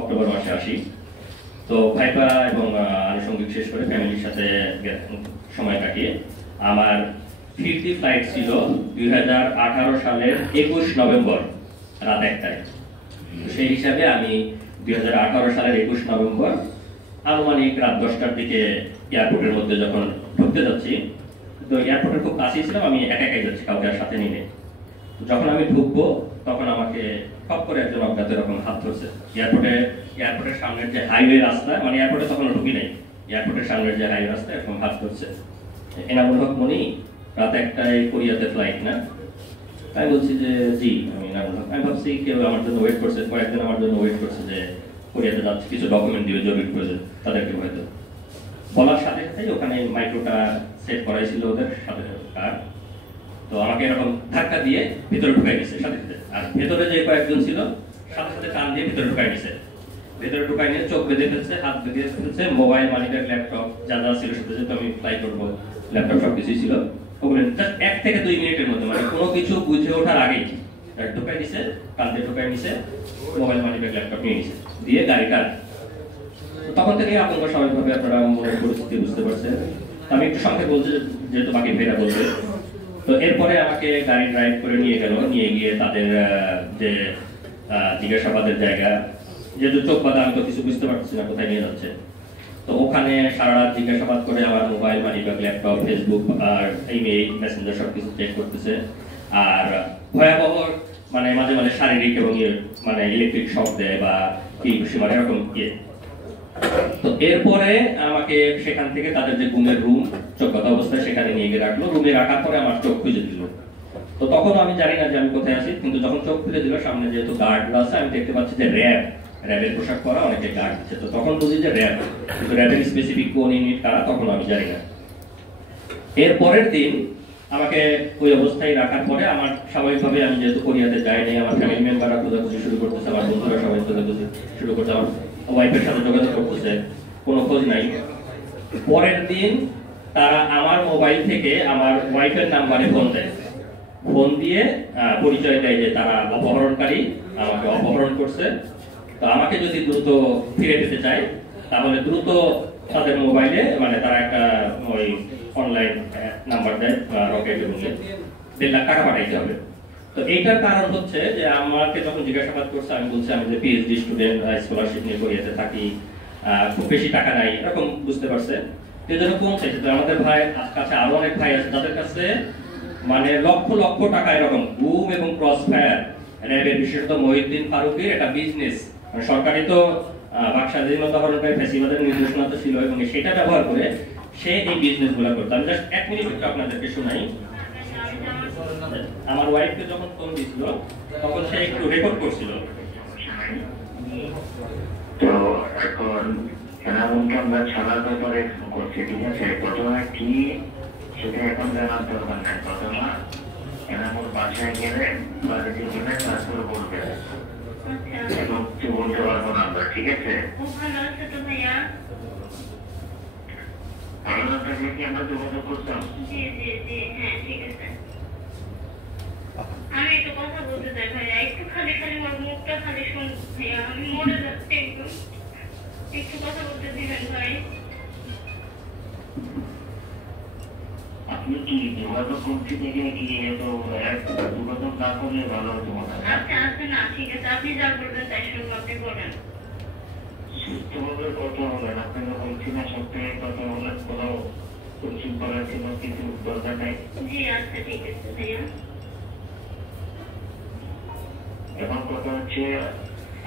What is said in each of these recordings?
October মাসে আসি। তো ভাইপা এবং আনুষঙ্গিক শেষ করে ফ্যামিলির সাথে সময় কাটিয়ে আমার ফিরতি ফ্লাইট ছিল 2018 সালের 21 নভেম্বর রাত 1টায়। সেই হিসাবে আমি 2018 সালের 21 নভেম্বর আনুমানিক রাত 10টার দিকে এয়ারপোর্টের মধ্যে যখন ঢুকতে যাচ্ছি, তো এয়ারপোর্টের খুব কাছেই ছিলাম, আমি একাই যাচ্ছি, কাউকে আর সাথে নিয়ে। যখন আমি ঢুকবো তখন আমাকে টপ করে একজন অজ্ঞাত এরকম হাত ধরছে। এয়ারপোর্টের সামনের যে হাইওয়ে রাস্তা, মানে এয়ারপোর্টে তখন ঢুকি নাই, এয়ারপোর্টের সামনের যে হাইওয়ে রাস্তা এরকম হাত ধরছে। এনামুল হক মনি, রাত 1টায় কোরিয়াতে ফ্লাইট না? আমি বলছি যে জি, আমি এনামুল হক। আমি ভাবছি কেউ আমার জন্য ওয়েট করছে, কয়েকজন আমার জন্য ওয়েট করছে যে কোরিয়াতে যাচ্ছে, কিছু ডকুমেন্ট দিবে, জরুরি প্রয়োজন তাদেরকে হয়তো। বলার সাথে সাথে ওখানে মাইক্রোটা সেট করাই ছিল ওদের সাথে কার, তো আমাকে এরকম ধাক্কা দিয়ে ভিতরে ঢুকাই দিচ্ছে সাথে সাথে। আর ভেতরে যে কয়েকজন ছিল সাথে সাথে টান দিয়ে ভিতরে ঢুকাই দিচ্ছে। ভেতরে ঢুকাই নিয়ে চোখ বেঁধে ফেলছে, হাত বেঁধে ফেলছে, মোবাইল, মানিব্যাগ, ল্যাপটপ যা যা ছিল সাথে সাথে, আমি ফ্লাই করবো, ল্যাপটপ সবকিছুই ছিল ওগুলো জাস্ট 1 থেকে 2 মিনিটের মধ্যে, মানে কোনো কিছু বুঝে ওঠার আগেই ঢুকাই দিচ্ছে, কাঁধে ঢুকাই নিছে, মোবাইল, মানিব্যাগ, ল্যাপটপ নিয়ে নিছে, দিয়ে গাড়িটা। তখন থেকে আতঙ্ক স্বাভাবিকভাবে আপনারা মনের পরিস্থিতি বুঝতে পারছেন। আমি একটু সংক্ষেপ বলছি যেহেতু বাকি ভেড়া বলবে। তো এরপরে আমাকে গাড়ি ড্রাইভ করে নিয়ে গেল, নিয়ে গিয়ে তাদের যে জিজ্ঞাসাবাদের জায়গা, যেহেতু চোখ বাঁধা আমি তো কিছু বুঝতে পারছি না কোথায় নিয়ে যাচ্ছে। তো ওখানে সারা রাত জিজ্ঞাসাবাদ করে আমার মোবাইল, মানিব্যাগ, ল্যাপটপ, ফেসবুক আর ইমেইল, মেসেঞ্জার সবকিছু চেক করতেছে। আর ভয়াবহ মানে মাঝে মাঝে শারীরিক এবং মানে ইলেকট্রিক শক দেয় বা কি মানে এরকম ইয়ে। তো এরপরে আমাকে সেখান থেকে তাদের যে ঘুমের রুম, চোখগত অবস্থায় সেখানে নিয়ে গিয়ে রাখলো। রুমে রাখার পরে আমার চোখ খুঁজে দিল। তো তখন আমি জানি না যে আমি কোথায় আছি, কিন্তু যখন চোখ খুলে দিল সামনে যেহেতু গার্ডরা আছে, আমি দেখতে পাচ্ছি যে র্যাবের পোশাক পরা অনেকে গার্ড দিচ্ছে। তো তখন বুঝি যে র্যাব, কিন্তু র্যাবের স্পেসিফিক কোন ইউনিট কারা তখন আমি জানি না। এর পরের দিন আমাকে ওই অবস্থায় রাখার পরে আমার স্বাভাবিকভাবে, আমি যেহেতু কোরিয়াতে যাই নাই, আমার ফ্যামিলি মেম্বাররা খোঁজাখুঁজি শুরু করতেছে, আমার বন্ধুরা সবাই খোঁজাখুঁজি শুরু করছে, আমার ওয়াইফের সাথে যোগাযোগ করতেছে, কোনো খোঁজ নাই। পরের দিন তারা আমার মোবাইল থেকে আমার ওয়াইফের নাম্বারে ফোন দেয়, ফোন দিয়ে পরিচয় দেয় যে তারা অপহরণকারী, আমাকে অপহরণ করছে। তো আমাকে যদি দ্রুত ফিরে পেতে চায় তাহলে দ্রুত তাদের মোবাইলে, মানে তারা একটা ওই অনলাইন নাম্বার দেয়, রকেট এবং 1.5 লাখ টাকা পাঠাইতে হবে। তো এইটার কারণ হচ্ছে যে আমাকে যখন জিজ্ঞাসাবাদ করছে আমি বলছি আমি যে পিএইচডি স্টুডেন্ট, স্কলারশিপ নিয়ে কোরিয়াতে থাকি, খুব বেশি টাকা নাই, এরকম বুঝতে পারছে। এই জন্য পৌঁছাইছে। আমাদের ভাই কাছে আরো অনেক ভাই আছে যাদের কাছে মানে লক্ষ লক্ষ টাকা এরকম গুম এবং ক্রস ফায়ার, র্যাবের বিশেষত মহিউদ্দিন ফারুকের একটা বিজনেস, মানে সরকারি তো বাক স্বাধীনতা হরণকারী ফ্যাসিবাদের নির্দেশনা তো ছিল, এবং সেটা ব্যবহার করে সে এই বিজনেস গুলা করতো। আমি জাস্ট 1 মিনিট একটু আপনাদেরকে শোনাই। আমার ওয়াইফকে যখন ফোন দিছিল তখন সে একটু রেকর্ড করছিল। তো এখন এনামুলকে আমরা ছাড়ার ব্যাপারে করছি, ঠিক আছে? ঘটনা কি সেটা এখন জানার দরকার নাই। ঘটনা এনামুল বাসায় গেলে বাড়িতে গেলে তারপরে বলবে, এখন কিছু বলতে পারবো না আমরা, ঠিক আছে? ভালো থাকলে কি আমরা যোগাযোগ করতাম? আমি একটু কথা বলতে চাই ভাইয়া, একটু খালি খালি আমার মুখটা খালি শুন ভাইয়া, আমি মরে যাচ্ছি একদম, একটু কথা বলতে দিবেন ভাই। আপনি কি যোগাযোগ করতে থেকে কি এত যোগাযোগ না করলে ভালো হতো মনে হয়? আচ্ছা আচ্ছা, না ঠিক আছে, আপনি যা বলবেন তাই শুনবো, আপনি বলেন। সুস্থভাবে কথা বলেন, আপনাকে বলছি না সপ্তাহে কথা বলেন, কোনো কোচিং করার জন্য কিছু দরকার নাই। জি আচ্ছা ঠিক আছে ভাইয়া। এখন কথা হচ্ছে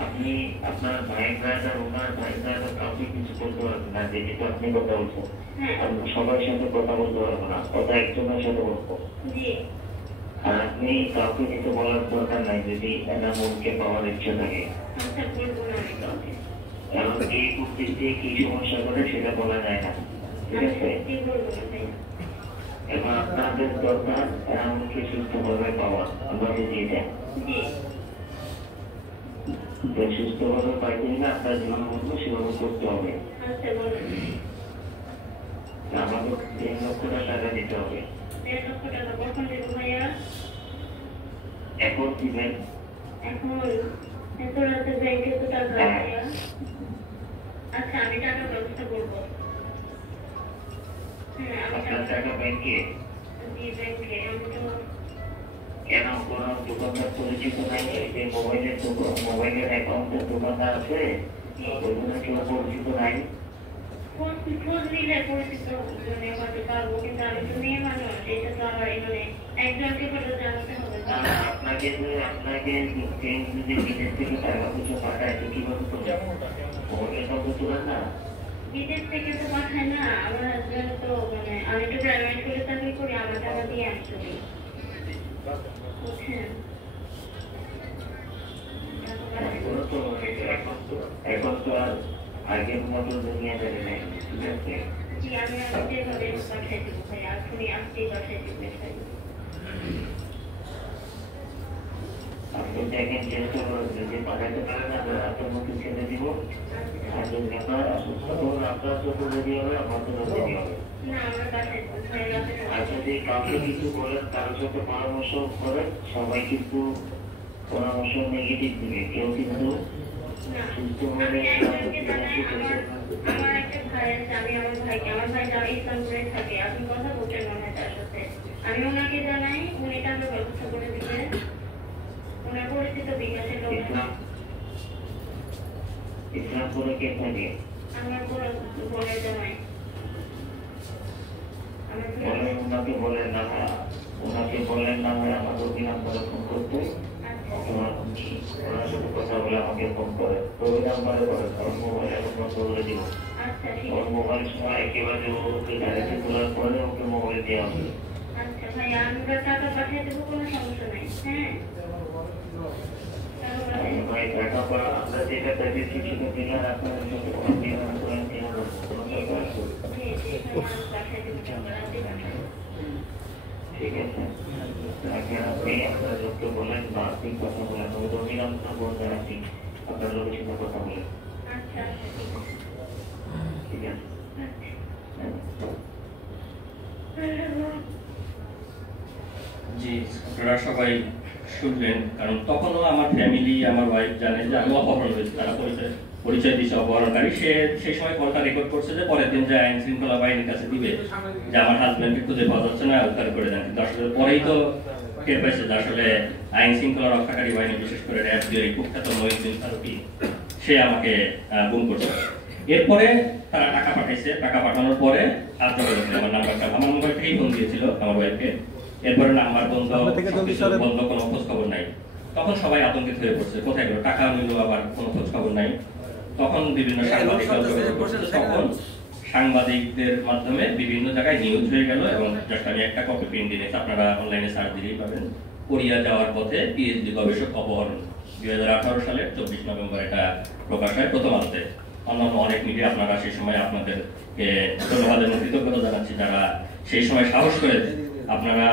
আপনি আপনার ভাই ব্রাদার, ওনার ভাই ব্রাদার কাউকে কিছু করতে পারবেন না, যেহেতু আপনি কথা বলছেন। আমরা সবার সাথে কথা বলতে পারবো না, কথা একজনের সাথে বলবো। আর আপনি কাউকে কিছু বলার দরকার নাই যদি এনামুলকে পাওয়ার ইচ্ছা থাকে। এখন এই কুক্তির দিয়ে কি সমস্যা করে সেটা বলা যায় না, ঠিক আছে? এখন আপনাদের দরকার এনামুলকে সুস্থভাবে পাওয়া, আমরা যদি দেন সুস্থভাবে পাইতে না, আপনার যেভাবে বলবো সেভাবে করতে হবে। আমাদের 3 লক্ষ টাকা দিতে হবে। এখন দিবেন? এখন মধ্যরাতে ব্যাংকে তো টাকা আছে। আচ্ছা আমি টাকা ব্যবস্থা করবো। আপনার টাকা ব্যাংকে? জি ব্যাংকে। আমি তো কেন কোনো দোকানদার পরিচিত নাই? যে মোবাইলের অ্যাকাউন্টের দোকানদার আছে, ওইগুলো কেউ পরিচিত নাই? খোঁজ নিলে পরিচিত মানে হতে পারবো, কিন্তু আমি তো মেয়ে মানুষ, এটা তো আমার মানে একজনকে হয়তো জানাতে হবে। আপনাকে যদি বিদেশ থেকে টাকা পয়সা পাঠায় তো কিভাবে করবেন? মোবাইলের কাউকে তোলেন না? বিদেশ থেকে তো পাঠায় না, আমার হাজবেন্ড তো মানে আমি তো প্রাইভেট স্কুলে চাকরি করি, আমার টাকা দিয়ে আমি করি, বুঝছেন? এখন তো আর আগের মতো দুনিয়া বেড়ে নেই, ঠিক আছে? জি আমি যেভাবে পাঠাই দেবো ভাই, এখনই আজকেই পাঠাই দেবো। আপনি দেখেন চেষ্টা করে যদি পাঠাতে পারেন আপনার মধ্যে ছেড়ে দিব, আর যদি আপনার চোখ রেডি হবে আমার তো রেডি হবে। না আমরা পাঠাই দেবো ভাই। আর যদি কাউকে কিছু বলেন কারোর সাথে পরামর্শ করেন, সবাই কিন্তু পরামর্শ নেগেটিভ দিবে, কেউ কিন্তু সুস্থভাবে আমার একটা ভাই আছে, আমি আমার ভাই যারা ইসলামপুরে থাকে, আপনি কথা বলছেন মনে হয় তার সাথে, আমি ওনাকে জানাই, উনি টাকা ব্যবস্থা করে দিবে। ওনার পরিচিত বিকাশের লোক। ইসলামপুরে কে থাকে? আমার বোনের জামাই। ওনাকে বলেন না হয় আমার নাম্বারে ফোন করতে, ওনার সাথে কথা বলে আমাকে ফোন করে, ওই নাম্বারে করে ওর মোবাইল এখন বন্ধ করে দিব। ওর মোবাইল সময় একেবারে ওকে গাড়িতে তোলার পরে ওকে মোবাইল দেওয়া হবে। আচ্ছা ভাই আমরা টাকা পাঠিয়ে দেবো, কোনো সমস্যা নেই। হ্যাঁ ভাই টাকা পড়া আমরা যেটা পেয়েছি সেটা দিলে আপনার সাথে কোনো নিয়ম করেন ঠিক আছে? আপনি আপনার লোককে বলেন বা আপনি কথা বলেন, ওই রবিরাম না বলবেন, আপনি আপনার লোকের সাথে কথা বলেন, ঠিক আছে? জি আপনারা সবাই শুনবেন, কারণ তখনও আমার ফ্যামিলি আমার ওয়াইফ জানে যে আমি অপহরণ হয়েছি, তারা পরিচয় দিচ্ছে অপহরণকারী। সে সেই সময় কলটা রেকর্ড করছে যে পরের দিন যে আইন শৃঙ্খলা বাহিনীর কাছে দিবে যে আমার হাজব্যান্ডকে খুঁজে পাওয়া যাচ্ছে না, উদ্ধার করে দেন। কিন্তু আসলে পরেই তো টের পাইছে যে আসলে আইন শৃঙ্খলা রক্ষাকারী বাহিনী, বিশেষ করে র্যাব এই কুখ্যাত মহিউদ্দিন ফারুকী, সে আমাকে গুম করছে। এরপরে তারা টাকা পাঠাইছে, টাকা পাঠানোর পরে আমার নাম্বারটা আমার মোবাইল থেকেই ফোন দিয়েছিল আমার ওয়াইফকে। এরপরে নাম্বার বন্ধ, কোনো খোঁজ খবর নাই। তখন সবাই আতঙ্কিত হয়ে পড়ছে, কোথায় গেল টাকা, নিল আবার কোনো খোঁজ খবর নাই। তখন বিভিন্ন সাংবাদিকদের মাধ্যমে বিভিন্ন জায়গায় নিউজ হয়ে গেল, এবং জাস্ট আমি একটা কপি প্রিন্ট দিয়েছি, আপনারা অনলাইনে সার্চ দিলেই পাবেন। কোরিয়া যাওয়ার পথে পিএইচডি গবেষক অপহরণ, 2018 সালের 24 নভেম্বর এটা প্রকাশ হয় প্রথম আলোতে। অন্যান্য অনেক মিডিয়া, আপনারা সেই সময় আপনাদেরকে ধন্যবাদ এবং কৃতজ্ঞতা জানাচ্ছি যারা সেই সময় সাহস করে। আপনারা,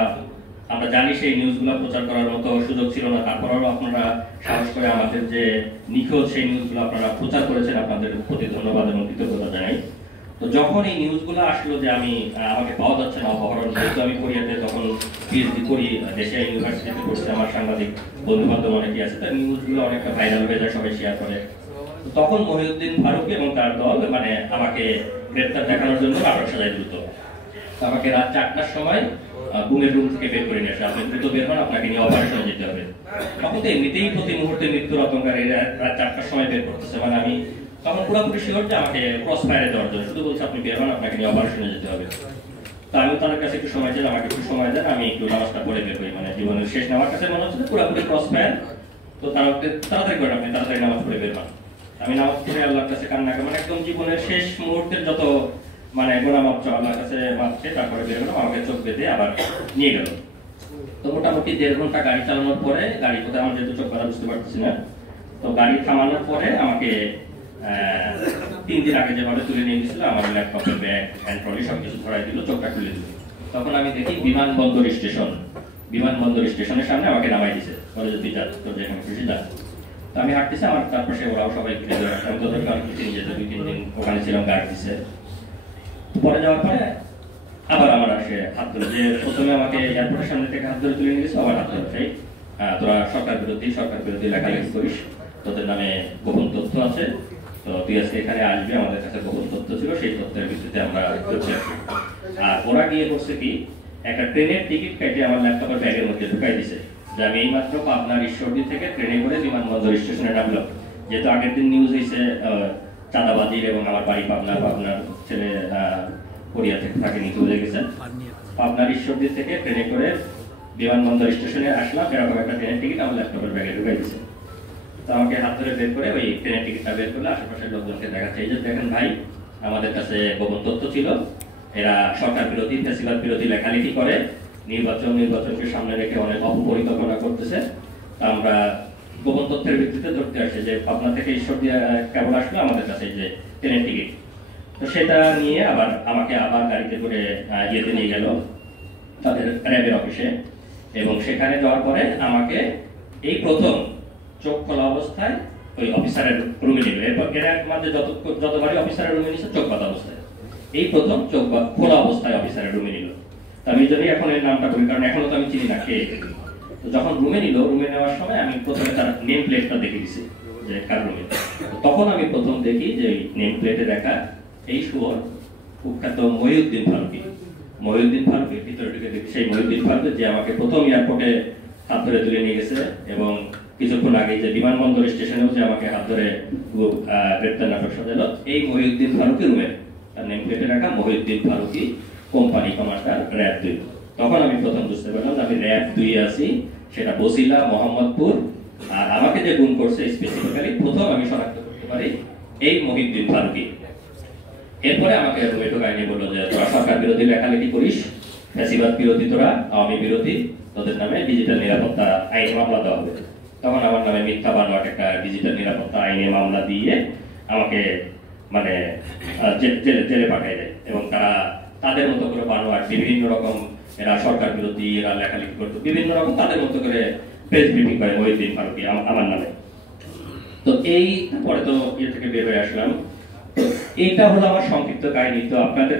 আমরা জানি সেই নিউজগুলো প্রচার করার মতো সুযোগ ছিল না, তারপরেও আপনারা সাহস করে আমাদের যে নিখোঁজ সেই নিউজগুলো আপনারা প্রচার করেছেন, আপনাদের প্রতি ধন্যবাদ এবং কৃতজ্ঞতা জানাই। তো যখন এই নিউজগুলো আসলো যে আমাকে পাওয়া যাচ্ছে না, অপহরণ, যেহেতু আমি কোরিয়াতে তখন পিএইচডি করি, দেশীয় ইউনিভার্সিটিতে পড়ছি, আমার সাংবাদিক বন্ধু বান্ধব অনেকেই আছে, তার নিউজগুলো অনেকটা ভাইরাল হয়ে যায়, সবাই শেয়ার করে। তখন মহিউদ্দিন ফারুকী এবং তার দল আমাকে গ্রেপ্তার দেখানোর জন্য নাটক সাজায় দ্রুত। আমাকে রাত 4টার সময় ঘুমের রুম থেকে বের করে নিয়ে আসে, আপনি দ্রুত বের হন, আপনাকে নিয়ে অপারেশনে যেতে হবে। তখন তো এমনিতেই প্রতি মুহূর্তে মৃত্যুর আতঙ্কারী রাত 4টার সময় বের করতেছে, আমি তখন পুরোপুরি শিওর যে আমাকে ক্রস ফায়ারে দেওয়ার জন্য, শুধু বলছে আপনি বের হন, আপনাকে নিয়ে অপারেশনে যেতে হবে। তো আমি তাদের কাছে একটু সময় চাই, আমাকে একটু সময় দেন, আমি একটু নামাজটা পড়ে বের করি, জীবনের শেষ নামার কাছে মনে হচ্ছে পুরোপুরি ক্রস ফায়ার। তো তাড়াতাড়ি করেন, আপনি তাড়াতাড়ি নামাজ পড়ে বের হন। আমি নামাজ পড়ে আল্লাহর কাছে কান্না করে, একদম জীবনের শেষ মুহূর্তের যত গোনা মাপ আল্লাহর কাছে মাপছে, তারপরে বের হলাম, আমাকে চোখ বেঁধে আবার নিয়ে গেল। তো মোটামুটি 1.5 ঘন্টা গাড়ি চালানোর পরে, গাড়ি কোথায় আমার যেহেতু চোখ বাঁধা বুঝতে পারতেছি না, তো গাড়ি থামানোর পরে আমাকে 3 দিন আগে যেভাবে তুলে নিয়ে গেছিল, আমার ল্যাপটপের ব্যাগ, হ্যান্ড ট্রলি সবকিছু ধরাই দিল, চোখটা খুলে দিল। তখন আমি দেখি বিমানবন্দর স্টেশনের সামনে আমাকে নামাই দিছে, বলে যে তুই যা, তোর যেখানে খুশি যা। তো আমি হাঁটতেছি, আমার চারপাশে ওরাও সবাই ঘিরে ধরে, আমি তোদের কারণ কিছু নিয়ে যেতে 2-3 দিন ওখানে ছিলাম, গার্ড দিছে। পরে যাওয়ার পরে আবার আমার আসে হাত ধরে, যে প্রথমে আমাকে এয়ারপোর্টের সামনে থেকে হাত ধরে তুলে নিয়ে গেছে, আবার হাত ধরে, তোরা সরকার বিরোধী লেখালেখি করিস, তোদের নামে গোপন তথ্য আছে, তো তুই আজকে এখানে আসবি, আমাদের কাছে গোপন তথ্য ছিল, সেই তথ্যের ভিত্তিতে আমরা করছি। আর ওরা গিয়ে করছে কি, একটা ট্রেনের টিকিট কেটে আমার ল্যাপটপের ব্যাগের মধ্যে ঢুকাই দিছে যে আমি এইমাত্র পাবনার ঈশ্বরদী থেকে ট্রেনে করে বিমানবন্দর স্টেশনে নামলাম। যেহেতু আগের দিন নিউজ হয়েছে চাঁদাবাজির এবং আমার বাড়ি পাবনার ছেলে কোরিয়া থেকে থাকে নিতে হয়ে গেছে, পাবনার ঈশ্বরদী থেকে ট্রেনে করে বিমানবন্দর স্টেশনে আসলাম, এরকম একটা ট্রেনের টিকিট আমার ল্যাপটপের ব্যাগে ঢুকাই দিছে। তো আমাকে হাত ধরে বের করে ওই ট্রেনের টিকিটটা বের করলে আশেপাশের লোকজনকে দেখাচ্ছে, এই যে দেখেন ভাই, আমাদের কাছে গোপন তথ্য ছিল, এরা সরকার বিরোধী ফ্যাসিবাদ বিরোধী লেখালেখি করে, নির্বাচনকে সামনে রেখে অনেক অপপরিকল্পনা করতেছে। আমরা গোপন তথ্যের ভিত্তিতে ধরতে আসছে যে পাবনা থেকে ঈশ্বরদী কেবল আসলো আমাদের কাছে যে ট্রেনের টিকিট। তো সেটা নিয়ে আমাকে আবার গাড়িতে করে ইয়েতে নিয়ে গেল তাদের র্যাবের অফিসে, এবং সেখানে যাওয়ার পরে আমাকে এই প্রথম চোখ খোলা অবস্থায় ওই অফিসারের রুমে নিল। এরপর এর মাঝে যতবারই অফিসারের রুমে নিচ্ছে চোখ বাঁধা অবস্থায়, এই প্রথম চোখ খোলা অবস্থায় অফিসারের রুমে নিল। আমি যদি এখন এর নামটা বলি, কারণ এখনো তো আমি চিনি না কে। তো যখন রুমে নিল, রুমে নেওয়ার সময় আমি প্রথমে তার নেম প্লেটটা দেখে দিছি যে কার রুমে। তখন আমি প্রথম দেখি যে নেম প্লেটে দেখা এই শুয়োর কুখ্যাত মহিউদ্দিন ফারুকী ভিতরে ঢুকে দেখি সেই মহিউদ্দিন ফারুকী যে আমাকে প্রথম এয়ারপোর্টে হাত ধরে তুলে নিয়ে গেছে, এবং কিছুক্ষণ আগে যে বিমানবন্দর স্টেশনেও যে আমাকে হাত ধরে গ্রেপ্তার নাটক সাজালো, এই মহিউদ্দিন ফারুকী রুমের তার নেম প্লেটে রাখা Mohiuddin Faruki company commander RAB 2। তখন আমি প্রথম বুঝতে পারলাম যে আমি র্যাব 2 আছি, সেটা বসিলা মোহাম্মদপুর। আর আমাকে যে গুণ করছে স্পেসিফিক্যালি প্রথম আমি শনাক্ত করতে পারি এই মহিউদ্দিন ফারুকী। এরপরে আমাকে রুমে ঢোকায় নিয়ে বললো যে তোরা সরকার বিরোধী লেখালেখি করিস, ফ্যাসিবাদ বিরোধী, তোরা আওয়ামী বিরোধী, তোদের নামে ডিজিটাল নিরাপত্তা আইনে মামলা দেওয়া হবে। তখন আমার নামে মিথ্যা বানোয়াট একটা ডিজিটাল নিরাপত্তা আইনে মামলা দিয়ে আমাকে মানে জেলে পাঠিয়ে দেয়, এবং তারা তাদের মতো করে বানোয়াট বিভিন্ন রকম, এরা সরকার বিরোধী, এরা লেখালেখি করতো বিভিন্ন রকম, তাদের মতো করে প্রেস ব্রিফিং করে মহিউদ্দিন ফারুকী আমার নামে। তো এই পরে তো এর থেকে বের হয়ে আসলাম। তো এইটা হলো আমার সংক্ষিপ্ত কাহিনী। তো আপনাদের